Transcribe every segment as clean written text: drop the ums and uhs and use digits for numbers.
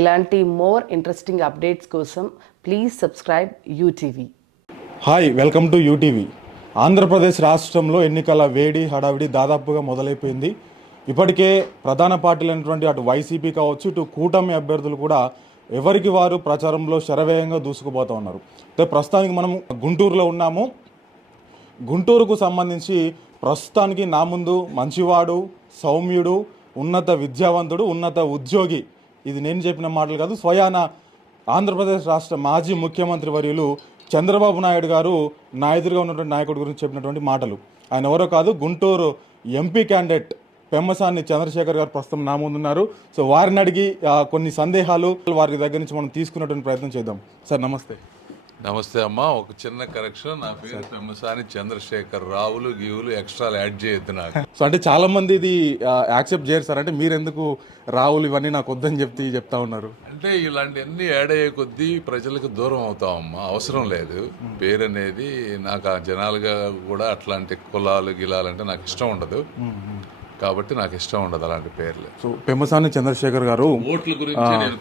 ఇలాంటి more interesting updates కోసం please subscribe UTV. Hi, welcome to UTV. Andhra Pradesh రాష్ట్రంలో ఎన్నికల వేడి హడావిడి దాదాపుగా మొదలైపోయింది. ఇప్పటికే ప్రధాన పార్టీలైనటువంటి అటు వైసీపీ కావచ్చు, ఇటు కూటమి అభ్యర్థులు కూడా ఎవరికి వారు ప్రచారంలో శరవేగంగా దూసుకుపోతూ ఉన్నారు. అయితే ప్రస్తుతానికి మనం గుంటూరులో ఉన్నాము. గుంటూరుకు సంబంధించి ప్రస్తుతానికి నా ముందు మంచివాడు, సౌమ్యుడు, ఉన్నత విద్యావంతుడు, ఉన్నత ఉద్యోగి, ఇది నేను చెప్పిన మాటలు కాదు, స్వయాన ఆంధ్రప్రదేశ్ రాష్ట్ర మాజీ ముఖ్యమంత్రి వర్యులు చంద్రబాబు నాయుడు గారు నా ఎదురుగా ఉన్నటువంటి నాయకుడి గురించి చెప్పినటువంటి మాటలు. ఆయన ఎవరో కాదు, గుంటూరు ఎంపీ క్యాండిడేట్ పెమ్మసాని చంద్రశేఖర్ గారు ప్రస్తుతం నా ముందున్నారు. సో వారిని అడిగి కొన్ని సందేహాలు వారి దగ్గర నుంచి మనం తీసుకున్నటువంటి ప్రయత్నం చేద్దాం. సార్ నమస్తే. నమస్తే అమ్మా. ఒక చిన్న కరెక్షన్, నా పేరు పెమ్మసాని చంద్రశేఖర్. రావులు గీవులు ఎక్స్ట్రాలు యాడ్ చేయొద్దు నాకు. సో అంటే చాలా మంది ఇది యాక్సెప్ట్ చేయరు సార్. అంటే మీరు ఎందుకు రావులు ఇవన్నీ నాకు వద్దని చెప్తా ఉన్నారు? అంటే ఇలాంటివన్నీ యాడ్ అయ్యే కొద్దీ ప్రజలకు దూరం అవుతామమ్మా. అవసరం లేదు. పేరు అనేది నాకు ఆ జనాలుగా కూడా అట్లాంటి కులాలు గిలాలంటే నాకు ఇష్టం ఉండదు. కాబట్టి నాకు ఇష్టం ఉండదు అలాంటి పేర్లు. సో పెమ్మసాని చంద్రశేఖర్ గారు ఓట్ల గురించి నేను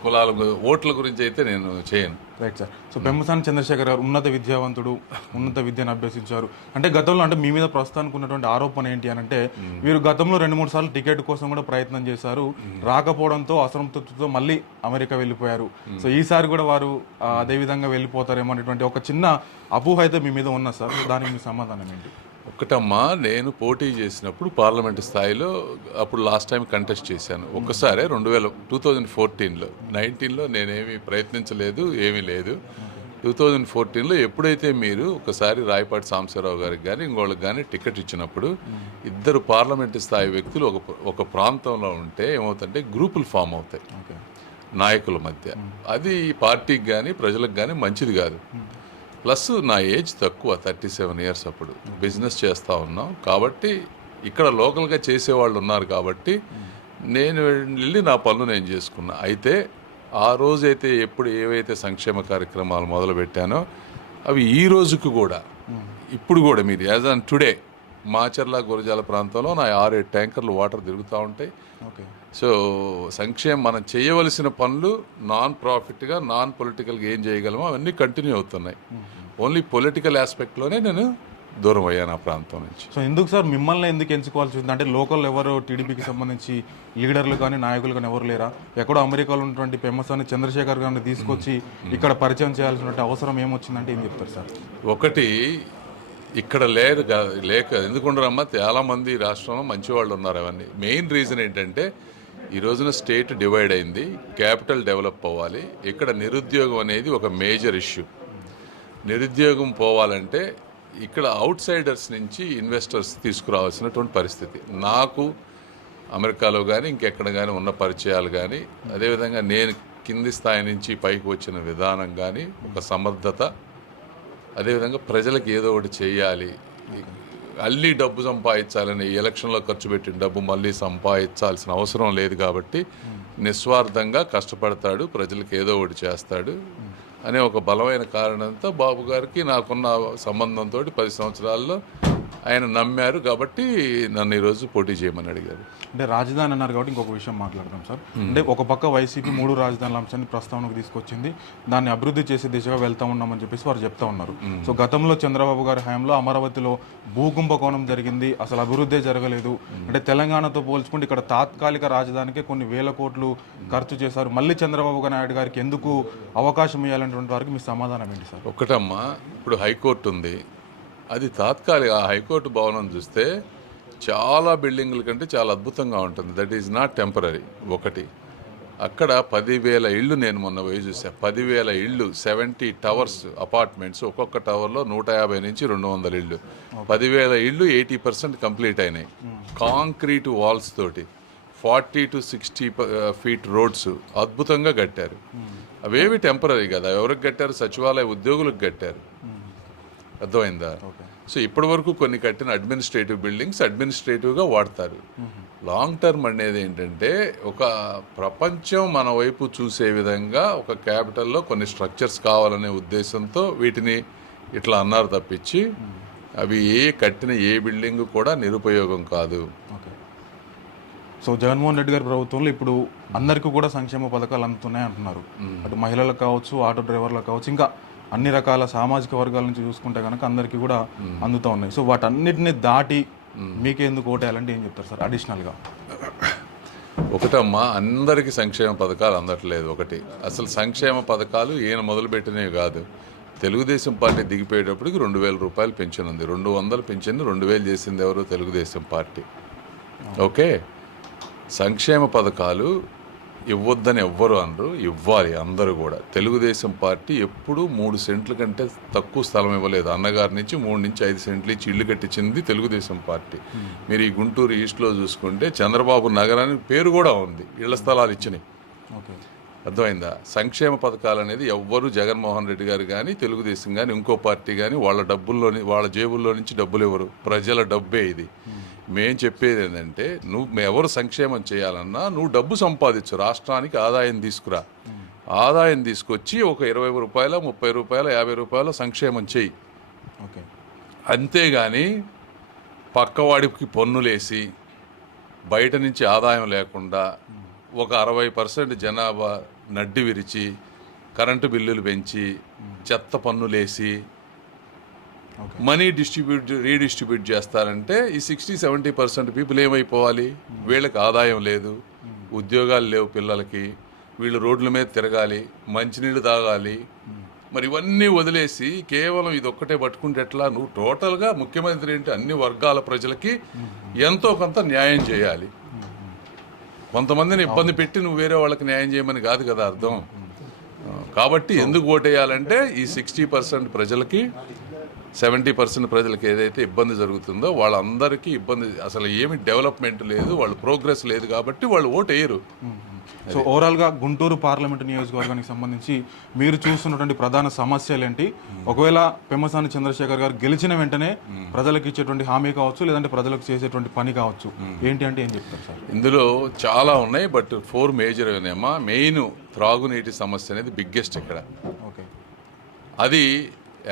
ఓట్ల గురించి అయితే నేను చేయను. Right sir. So Pemmasani Chandrashekar గారు ఉన్నత విద్యావంతుడు, ఉన్నత విద్యను అభ్యసించారు. అంటే గతంలో అంటే మీ మీద ప్రస్తుతానికి ఉన్నటువంటి ఆరోపణ ఏంటి అని అంటే వీరు గతంలో 2-3 సార్లు టికెట్ కోసం కూడా ప్రయత్నం చేశారు. రాకపోవడంతో అసంతృప్తితో మళ్ళీ అమెరికా వెళ్ళిపోయారు. సో ఈసారి కూడా వారు అదే విధంగా వెళ్ళిపోతారేమో అనేటువంటి ఒక చిన్న అపోహ అయితే మీ మీద ఉన్నా సార్. దానికి మీ సమాధానం ఏంటి? ఒకటమ్మా, నేను పోటీ చేసినప్పుడు పార్లమెంటు స్థాయిలో అప్పుడు లాస్ట్ టైం కంటెస్ట్ చేశాను. ఒక్కసారే 2014లో 19లో నేనేమి ప్రయత్నించలేదు, ఏమీ లేదు. 2014లో ఎప్పుడైతే మీరు ఒకసారి రాయపాటి సాంబశివరావు గారికి కానీ ఇంకోళ్ళకి కానీ టికెట్ ఇచ్చినప్పుడు ఇద్దరు పార్లమెంటు స్థాయి వ్యక్తులు ఒక ప్రాంతంలో ఉంటే ఏమవుతుంటే గ్రూపులు ఫామ్ అవుతాయి నాయకుల మధ్య. అది పార్టీకి కానీ ప్రజలకు కానీ మంచిది కాదు. ప్లస్ నా ఏజ్ తక్కువ, 37 ఇయర్స్. అప్పుడు బిజినెస్ చేస్తూ ఉన్నాం కాబట్టి ఇక్కడ లోకల్గా చేసేవాళ్ళు ఉన్నారు కాబట్టి నేను వెళ్ళి నా పనులు నేను చేసుకున్నా. అయితే ఆ రోజైతే ఏవైతే సంక్షేమ కార్యక్రమాలు మొదలుపెట్టానో అవి ఈ రోజుకు కూడా ఇప్పుడు కూడా మీరు as on today Macherla Gurazala ప్రాంతంలో నా 6-7 ట్యాంకర్లు వాటర్ తిరుగుతూ ఉంటాయి. సో మనం చేయవలసిన పనులు నాన్ ప్రాఫిట్గా నాన్ పొలిటికల్గా ఏం చేయగలమో అవన్నీ కంటిన్యూ అవుతున్నాయి. ఓన్లీ పొలిటికల్ ఆస్పెక్ట్లోనే నేను దూరం అయ్యాను ఆ ప్రాంతం నుంచి. సో ఎందుకు సార్ మిమ్మల్ని ఎందుకు ఎంచుకోవాల్సి ఉంది? అంటే లోకల్ ఎవరు టీడీపీకి సంబంధించి లీడర్లు కానీ నాయకులు కానీ ఎవరు లేరా? ఎక్కడో అమెరికాలో ఉన్నటువంటి పెమ్మసాని చంద్రశేఖర్ గారిని తీసుకొచ్చి ఇక్కడ పరిచయం చేయాల్సిన అవసరం ఏమొచ్చిందంటే ఏం చెప్తారు సార్? ఒకటి, ఇక్కడ లేక ఎందుకుంటారమ్మా, చాలామంది రాష్ట్రంలో మంచివాళ్ళు ఉన్నారు. అవన్నీ మెయిన్ రీజన్ ఏంటంటే ఈ రోజున స్టేట్ డివైడ్ అయింది, క్యాపిటల్ డెవలప్ అవ్వాలి. ఇక్కడ నిరుద్యోగం అనేది ఒక మేజర్ ఇష్యూ. నిరుద్యోగం పోవాలంటే ఇక్కడ అవుట్ సైడర్స్ నుంచి ఇన్వెస్టర్స్ తీసుకురావాల్సినటువంటి పరిస్థితి. నాకు అమెరికాలో కానీ ఇంకెక్కడ కానీ ఉన్న పరిచయాలు కానీ, అదేవిధంగా నేను కింది స్థాయి నుంచి పైకి వచ్చిన విధానం కానీ, ఒక సమర్థత, అదేవిధంగా ప్రజలకు ఏదో ఒకటి చేయాలి, అల్లి డబ్బు సంపాదించాలని ఎలక్షన్లో ఖర్చు పెట్టిన డబ్బు మళ్ళీ సంపాదించాల్సిన అవసరం లేదు కాబట్టి నిస్వార్థంగా కష్టపడతాడు, ప్రజలకు ఏదో ఒకటి చేస్తాడు అనే ఒక బలమైన కారణంతో బాబు గారికి నాకున్న సంబంధంతో 10 సంవత్సరాల్లో ఆయన నమ్మారు కాబట్టి నన్ను ఈరోజు పోటీ చేయమని అడిగారు. అంటే రాజధాని అన్నారు కాబట్టి ఇంకొక విషయం మాట్లాడదాం సార్. అంటే ఒక పక్క వైసీపీ 3 రాజధానుల అంశాన్ని ప్రస్తావనకు తీసుకొచ్చింది, దాన్ని అభివృద్ధి చేసే దిశగా వెళ్తా ఉన్నామని చెప్పేసి వారు చెప్తా ఉన్నారు. సో గతంలో చంద్రబాబు గారి హయాంలో అమరావతిలో భూకుంభకోణం జరిగింది, అసలు అభివృద్ధి జరగలేదు. అంటే తెలంగాణతో పోల్చుకుంటే ఇక్కడ తాత్కాలిక రాజధానికే కొన్ని వేల కోట్లు ఖర్చు చేశారు. మళ్ళీ చంద్రబాబు నాయుడు గారికి ఎందుకు అవకాశం ఇవ్వాలనేటువంటి వారికి మీ సమాధానం ఏంటి సార్? ఒకటమ్మా, ఇప్పుడు హైకోర్టు ఉంది, అది తాత్కాలిక. ఆ హైకోర్టు భవనం చూస్తే చాలా బిల్డింగుల కంటే చాలా అద్భుతంగా ఉంటుంది. That is not temporary. ఒకటి, అక్కడ 10,000 ఇళ్ళు నేను మొన్న పోయి చూసాను. 10,000 ఇళ్ళు, 70 టవర్స్ అపార్ట్మెంట్స్, ఒక్కొక్క టవర్లో 150 నుంచి 200 ఇళ్ళు. 10,000 ఇళ్ళు 80% కంప్లీట్ అయినాయి. కాంక్రీట్ వాల్స్ తోటి 40 to 60 ఫీట్ రోడ్స్ అద్భుతంగా కట్టారు. అవేవి టెంపరీ కదా. ఎవరికి కట్టారు? సచివాలయ ఉద్యోగులకు కట్టారు. అర్థమైందా? సో ఇప్పటి వరకు కొన్ని కట్టిన అడ్మినిస్ట్రేటివ్ బిల్డింగ్స్ అడ్మినిస్ట్రేటివ్గా వాడతారు. లాంగ్ టర్మ్ అనేది ఏంటంటే ఒక ప్రపంచం మన వైపు చూసే విధంగా ఒక క్యాపిటల్లో కొన్ని స్ట్రక్చర్స్ కావాలనే ఉద్దేశంతో వీటిని ఇట్లా అన్నారు తప్పించి అవి కట్టిన ఏ బిల్డింగ్ కూడా నిరుపయోగం కాదు. సో జగన్మోహన్ రెడ్డి గారి ప్రభుత్వంలో ఇప్పుడు అందరికీ కూడా సంక్షేమ పథకాలు అందుతున్నాయి అంటున్నారు. అటు మహిళలకు కావచ్చు, ఆటో డ్రైవర్లకు కావచ్చు, ఇంకా అన్ని రకాల సామాజిక వర్గాల నుంచి చూసుకుంటే కనుక అందరికీ కూడా అందుతూ ఉన్నాయి. సో వాటన్నిటిని దాటి మీకెందుకు ఓటేయాలంటే ఏం చెప్తారు సార్ అడిషనల్గా? ఒకటమ్మా, అందరికీ సంక్షేమ పథకాలు అందట్లేదు. ఒకటి, అసలు సంక్షేమ పథకాలు ఈయన మొదలుపెట్టినవి కాదు. తెలుగుదేశం పార్టీ దిగిపోయేటప్పటికి 2,000 రూపాయలు పెన్షన్ ఉంది. 200 పెన్షన్ 2,000 చేసింది ఎవరు? తెలుగుదేశం పార్టీ. ఓకే, సంక్షేమ పథకాలు ఇవ్వద్దని ఎవ్వరు అనరు, ఇవ్వాలి అందరూ కూడా. తెలుగుదేశం పార్టీ ఎప్పుడూ 3 సెంట్ల కంటే తక్కువ స్థలం ఇవ్వలేదు. అన్నగారి నుంచి 3 నుంచి 5 సెంట్లు ఇచ్చి ఇల్లు కట్టించింది తెలుగుదేశం పార్టీ. మీరు ఈ గుంటూరు ఈస్ట్లో చూసుకుంటే చంద్రబాబు నగరానికి పేరు కూడా ఉంది, ఇళ్ల స్థలాలు ఇచ్చినాయి. అర్థమైందా? సంక్షేమ పథకాలు అనేది ఎవ్వరు, జగన్మోహన్ రెడ్డి గారు కానీ, తెలుగుదేశం కానీ, ఇంకో పార్టీ కానీ వాళ్ళ జేబుల్లో నుంచి డబ్బులు ఇవ్వరు. ప్రజల డబ్బే ఇది. మేం చెప్పేది ఏంటంటే, ఎవరు సంక్షేమం చేయాలన్నా నువ్వు డబ్బు సంపాదించు, రాష్ట్రానికి ఆదాయం తీసుకురా. ఆదాయం తీసుకొచ్చి ఒక 20 రూపాయలు, 30 రూపాయలు, 50 రూపాయలు సంక్షేమం చెయ్యి. అంతేగాని పక్కవాడికి పన్నులేసి బయట నుంచి ఆదాయం లేకుండా ఒక 60% జనాభా నడ్డి విరిచి, కరెంటు బిల్లులు పెంచి, చెత్త పన్నులేసి మనీ రీడిస్ట్రిబ్యూట్ చేస్తారంటే ఈ 60-70% పీపుల్ ఏమైపోవాలి? వీళ్ళకి ఆదాయం లేదు, ఉద్యోగాలు లేవు పిల్లలకి, వీళ్ళు రోడ్ల మీద తిరగాలి, మంచినీళ్ళు తాగాలి. మరి ఇవన్నీ వదిలేసి కేవలం ఇది ఒక్కటే పట్టుకుంటే ఎట్లా? నువ్వు టోటల్గా ముఖ్యమంత్రి ఏంటి, అన్ని వర్గాల ప్రజలకి ఎంతో కొంత న్యాయం చేయాలి. కొంతమందిని ఇబ్బంది పెట్టి నువ్వు వేరే వాళ్ళకి న్యాయం చేయమని కాదు కదా అర్థం. కాబట్టి ఎందుకు ఓటేయాలంటే ఈ 60% ప్రజలకి, 70% ప్రజలకి ఏదైతే ఇబ్బంది జరుగుతుందో వాళ్ళందరికీ ఇబ్బంది, అసలు ఏమి డెవలప్మెంట్ లేదు, వాళ్ళు ప్రోగ్రెస్ లేదు, కాబట్టి వాళ్ళు ఓటు వేయరు. సో ఓవరాల్గా గుంటూరు పార్లమెంటు నియోజకవర్గానికి సంబంధించి మీరు చూస్తున్నటువంటి ప్రధాన సమస్యలు ఏంటి? ఒకవేళ పెమ్మసాని చంద్రశేఖర్ గారు గెలిచిన వెంటనే ప్రజలకు ఇచ్చేటువంటి హామీ కావచ్చు, లేదంటే ప్రజలకు చేసేటువంటి పని కావచ్చు, ఏంటి అంటే ఏం చెప్తారు సార్? ఇందులో చాలా ఉన్నాయి, బట్ 4 మేజర్ అనేమా. మెయిన్ త్రాగునీటి సమస్య అనేది బిగ్గెస్ట్ ఇక్కడ. ఓకే, అది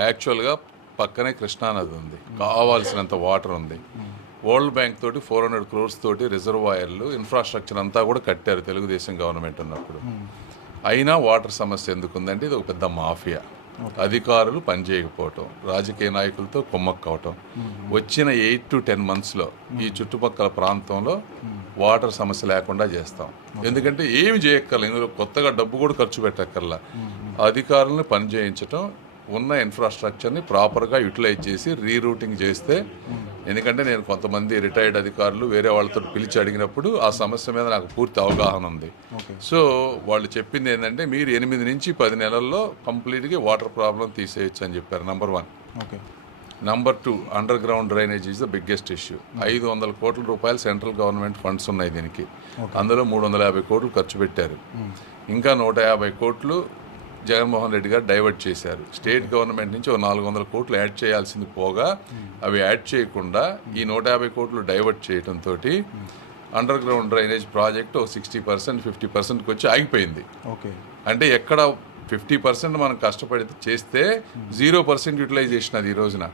యాక్చువల్గా పక్కనే కృష్ణానది ఉంది, కావాల్సినంత వాటర్ ఉంది. వరల్డ్ బ్యాంక్ తోటి 400 crores తోటి రిజర్వాయర్లు, ఇన్ఫ్రాస్ట్రక్చర్ అంతా కూడా కట్టారు తెలుగుదేశం గవర్నమెంట్ ఉన్నప్పుడు. అయినా వాటర్ సమస్య ఎందుకుందంటే ఇది ఒక పెద్ద మాఫియా. అధికారులు పనిచేయకపోవటం, రాజకీయ నాయకులతో కుమ్మక్కవటం. వచ్చిన 8 to 10 monthsలో ఈ చుట్టుపక్కల ప్రాంతంలో వాటర్ సమస్య లేకుండా చేస్తాం. ఎందుకంటే ఏమి చేయక్కర్లేదు, ఇందులో కొత్తగా డబ్బు కూడా ఖర్చు పెట్టక్కర్లా. అధికారులను పని చేయించటం, ఉన్న ఇన్ఫ్రాస్ట్రక్చర్ని ప్రాపర్గా యూటిలైజ్ చేసి రీరూటింగ్ చేస్తే. ఎందుకంటే నేను కొంతమంది రిటైర్డ్ అధికారులు వేరే వాళ్ళతో పిలిచి అడిగినప్పుడు ఆ సమస్య మీద నాకు పూర్తి అవగాహన ఉంది. సో వాళ్ళు చెప్పింది ఏంటంటే, మీరు 8 నుంచి 10 నెలల్లో కంప్లీట్గా వాటర్ ప్రాబ్లం తీసేయచ్చు అని చెప్పారు. Number 1. Number 2, under ground drainage is the biggest issue. 500 కోట్ల రూపాయలు సెంట్రల్ గవర్నమెంట్ ఫండ్స్ ఉన్నాయి దీనికి. అందులో 350 కోట్లు ఖర్చు పెట్టారు. ఇంకా 150 కోట్లు జగన్మోహన్ రెడ్డి గారు డైవర్ట్ చేశారు. స్టేట్ గవర్నమెంట్ నుంచి 400 కోట్లు యాడ్ చేయాల్సింది పోగా అవి యాడ్ చేయకుండా ఈ 150 కోట్లు డైవర్ట్ చేయడంతో అండర్ గ్రౌండ్ డ్రైనేజ్ ప్రాజెక్ట్ 60%, 50%కి వచ్చి ఆగిపోయింది. అంటే ఎక్కడ 50% మనం కష్టపడి చేస్తే 0% యూటిలైజేషన్ అది ఈ రోజున.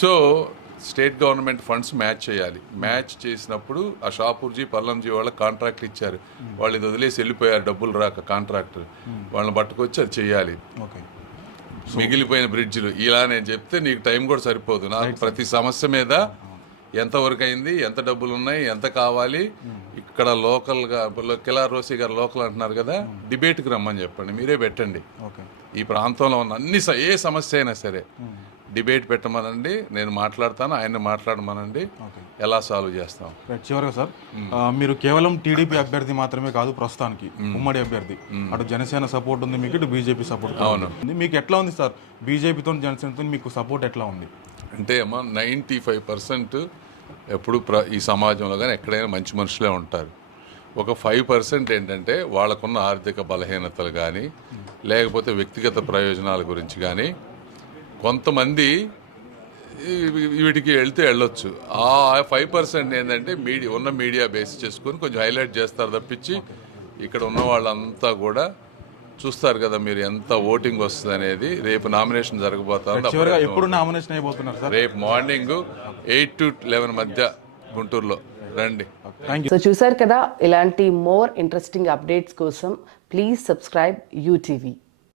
So state government funds match చేయాలి. మ్యాచ్ చేసినప్పుడు ఆ షాపూర్జీ, పల్లంజీ వాళ్ళకి కాంట్రాక్ట్ ఇచ్చారు. వాళ్ళు ఇది వదిలేసి వెళ్ళిపోయారు, డబ్బులు రాక కాంట్రాక్టర్. వాళ్ళని పట్టుకొచ్చి అది చేయాలి. మిగిలిపోయిన బ్రిడ్జ్లు ఇలా నేను చెప్తే నీకు టైం కూడా సరిపోదు. నాకు ప్రతి సమస్య మీద ఎంతవరకు అయింది, ఎంత డబ్బులు ఉన్నాయి, ఎంత కావాలి, ఇక్కడ లోకల్గా కిలా రోసి గారు లోకల్ అంటున్నారు కదా, డిబేట్కి రమ్మని చెప్పండి, మీరే పెట్టండి. ఈ ప్రాంతంలో ఉన్న అన్ని ఏ సమస్య అయినా సరే డిబేట్ పెట్టమనండి, నేను మాట్లాడతాను, ఆయన మాట్లాడమనండి, ఎలా సాల్వ్ చేస్తాం. చివరిగా సార్, మీరు కేవలం టీడీపీ అభ్యర్థి మాత్రమే కాదు, ప్రస్తుతానికి ఉమ్మడి అభ్యర్థి. అటు జనసేన సపోర్ట్ ఉంది మీకు, ఇటు బీజేపీ సపోర్ట్. అవును. మీకు ఎట్లా ఉంది సార్ బీజేపీతో జనసేనతో మీకు సపోర్ట్ ఎట్లా ఉంది? అంటే అమ్మా 95% ఎప్పుడు ఈ సమాజంలో కానీ ఎక్కడైనా మంచి మనుషులే ఉంటారు. ఒక 5% ఏంటంటే వాళ్ళకున్న ఆర్థిక బలహీనతలు కానీ, లేకపోతే వ్యక్తిగత ప్రయోజనాల గురించి కానీ, కొంతమంది వీటికి వెళ్తే వెళ్ళొచ్చు. ఆ 5% ఏంటంటే మీడియా బేస్ చేసుకొని కొంచెం హైలైట్ చేస్తారు తప్పించి, ఇక్కడ ఉన్న వాళ్ళంతా కూడా చూస్తారు కదా మీరు ఎంత ఓటింగ్ వస్తుంది అనేది. రేపు నామినేషన్ జరగబోతుంది. ఎప్పుడు నామినేషన్ అయిపోతున్నారు సార్? రేపు మార్నింగ్ 8 to 11 మధ్య గుంటూరులో రండి. Thank you. సో చూసారు కదా, ఇలాంటి మోర్ ఇంట్రెస్టింగ్ అప్డేట్స్ కోసం ప్లీజ్ సబ్స్క్రైబ్ యూటీవీ.